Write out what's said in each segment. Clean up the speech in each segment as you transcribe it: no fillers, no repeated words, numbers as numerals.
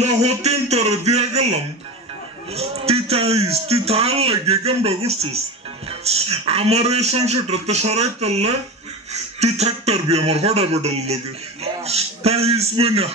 লাহতিন তোর দিয়া গেলাম তুই চাইস তুই তার লাগে কেমন করছিস আমার এই সংসারটাতে সরাই তাল্লা তুই থাকতে পারবি আমার হঠাৎ হঠাৎ লোকে তাইস না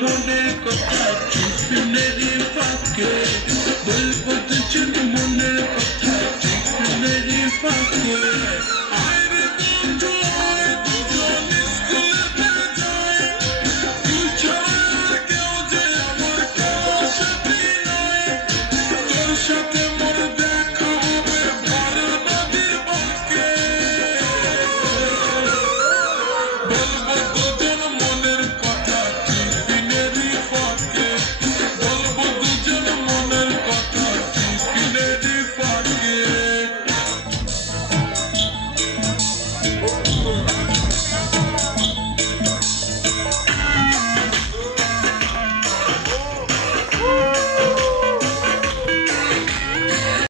মনের কথা চিপনেরি পাকে বলবো তুই মনের কথা চিপনেরি পাকে